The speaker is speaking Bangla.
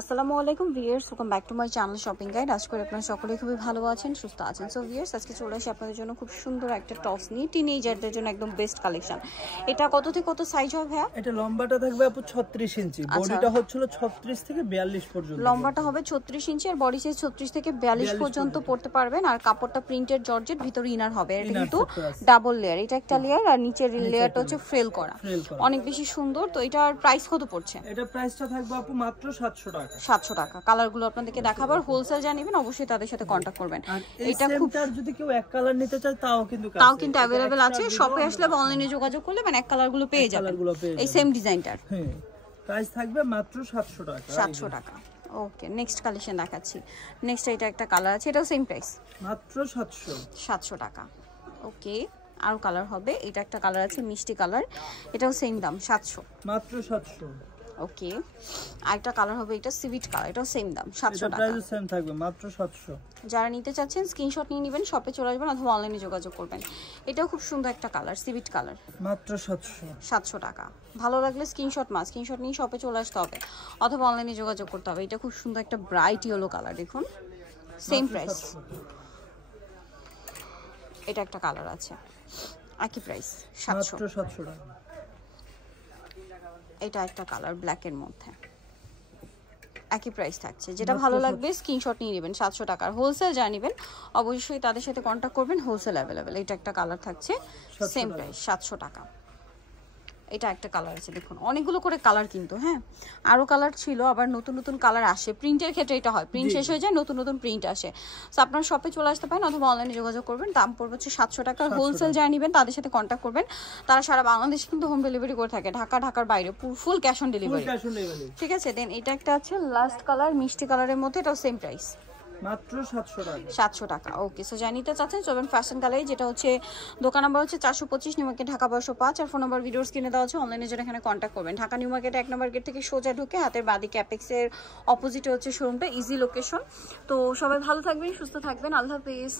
আসসালামু আলাইকুম viewers, welcome back to my channel shopping guide. আশা করি আপনারা সকলেই খুবই ভালো আছেন, সুস্থ আছেন। সো ভিউয়ার্স, আজকে চলে আসি আপনাদের জন্য খুব সুন্দর একটা টপস নিয়ে, টিনেজারদের জন্য একদম বেস্ট কালেকশন। এটা কত থেকে কত সাইজ হবে ভাইয়া? এটা লম্বাটা থাকবে আপু 36 ইঞ্চি, বডিটা হচ্ছিল 36 থেকে 42 পর্যন্ত। লম্বাটা হবে 36 ইঞ্চি আর বডি সাইজ 36 থেকে 42 পর্যন্ত পড়তে পারবেন। আর কাপড়টা প্রিন্টেড জর্জেট, ভিতরে ইনার হবে। এটা কিন্তু ডাবল লেয়ার, এটা একটা লেয়ার আর নিচের লেয়ারটা হচ্ছে ফ্রেল করা, অনেক বেশি সুন্দর। তো এটার প্রাইস কত পড়ছে? এটা প্রাইসটা থাকবে আপু মাত্র 700 টাকা। 700 টাকা। কালারগুলো আপনাদেরকে দেখাবার, হোলসেল জানিবেন অবশ্যই তাদের সাথে কন্টাক্ট করবেন। এটা খুব যদি কেউ এক কালার নিতে চায় তাও কিন্তু अवेलेबल আছে। শপে আসলে বা অনলাইনে যোগাযোগ করলে মানে এক কালারগুলো পেয়ে যাবেন, এই সেম ডিজাইনটার। হ্যাঁ, প্রাইস থাকবে মাত্র 700 টাকা। 700 টাকা। ওকে, নেক্সট কালেকশন দেখাচ্ছি। নেক্সট এটা একটা কালার আছে, এটাও সেম প্রাইস, মাত্র 700 টাকা। ওকে, আরো কালার হবে। এটা একটা কালার আছে মিষ্টি কালার, এটাও সেম দাম 700, মাত্র 700। ওকে, আরেকটা কালার হবে, এটা সিভিট কালার, এটাও সেম দাম 700 টাকা। প্রাইস সেম থাকবে মাত্র 700। যারা নিতে চাচ্ছেন স্ক্রিনশট নিয়ে নেবেন, শপে চলে আসবেন অথবা অনলাইনে যোগাযোগ করবেন। এটাও খুব সুন্দর একটা কালার, সিভিট কালার, মাত্র 700। 700 টাকা। ভালো লাগলে স্ক্রিনশট নিয়ে শপে চলে আসতে হবে অথবা অনলাইনে যোগাযোগ করতে হবে। এটা খুব সুন্দর একটা ব্রাইট ইয়েলো কালার, দেখুন সেম প্রাইস। এটা একটা কালার আছে, একই প্রাইস 700 টাকা। এটা একটা কালার ব্ল্যাকের মধ্যে, একই প্রাইস থাকছে। যেটা ভালো লাগবে স্ক্রিনশট নিয়ে নেবেন 700 টাকার। হোলসেল যা নেবেন অবশ্যই তাদের সাথে কন্ট্যাক্ট করবেন, হোলসেল অ্যাভেলেবেল। এটা একটা কালার থাকছে সেম প্রাইস 700 টাকা। এটা একটা কালার আছে, দেখুন অনেকগুলো করে কালার কিন্তু, হ্যাঁ আরো কালার ছিল, আবার নতুন নতুন কালার আসে। প্রিন্টের ক্ষেত্রে এটা হয়, প্রিন্ট শেষ হয়ে যায়, নতুন নতুন প্রিন্ট আসে। সো আপনার শপে চলে আসতে পারেন অথবা অনলাইনে যোগাযোগ করবেন। দাম পড়বে হচ্ছে 700 টাকা। হোলসেল যা নেবেন তাদের সাথে কন্ট্যাক্ট করবেন, তারা সারা বাংলাদেশে কিন্তু হোম ডেলিভারি করে থাকে, ঢাকার বাইরে ফুল ক্যাশ অন ডেলিভারি। ঠিক আছে, দেন এটা একটা আছে লাস্ট কালার মিষ্টি কালারের মধ্যে, এটাও সেম প্রাইস মাত্র 700 টাকা। 700 টাকা। ওকে, সো জানিতে চাচ্ছেন চলবেন ফ্যাশন গ্যালারি, যেটা হচ্ছে দোকান নাম্বার হচ্ছে 425 নিউ মার্কেট, ঢাকা 1205। আর ফোন নাম্বার ভিডিওস কিনে দেওয়া হচ্ছে, অনলাইনে যেটা এখানে কন্ট্যাক্ট করবেন। ঢাকা নিউ মার্কেট 1 নম্বর গেট থেকে সোজা ঢুকে হাতের বাদিকে অ্যাপেক্সের অপোজিটে হচ্ছে শোরুমটা, ইজি লোকেশন। তো সবাই ভালো থাকবেন, সুস্থ থাকবেন, আল্লাহ হাফেজ।